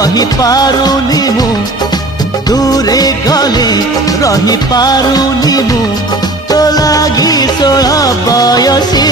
रही पारुनी मु दूरे गले रही पारुनी मु तो लागी 16 बयसी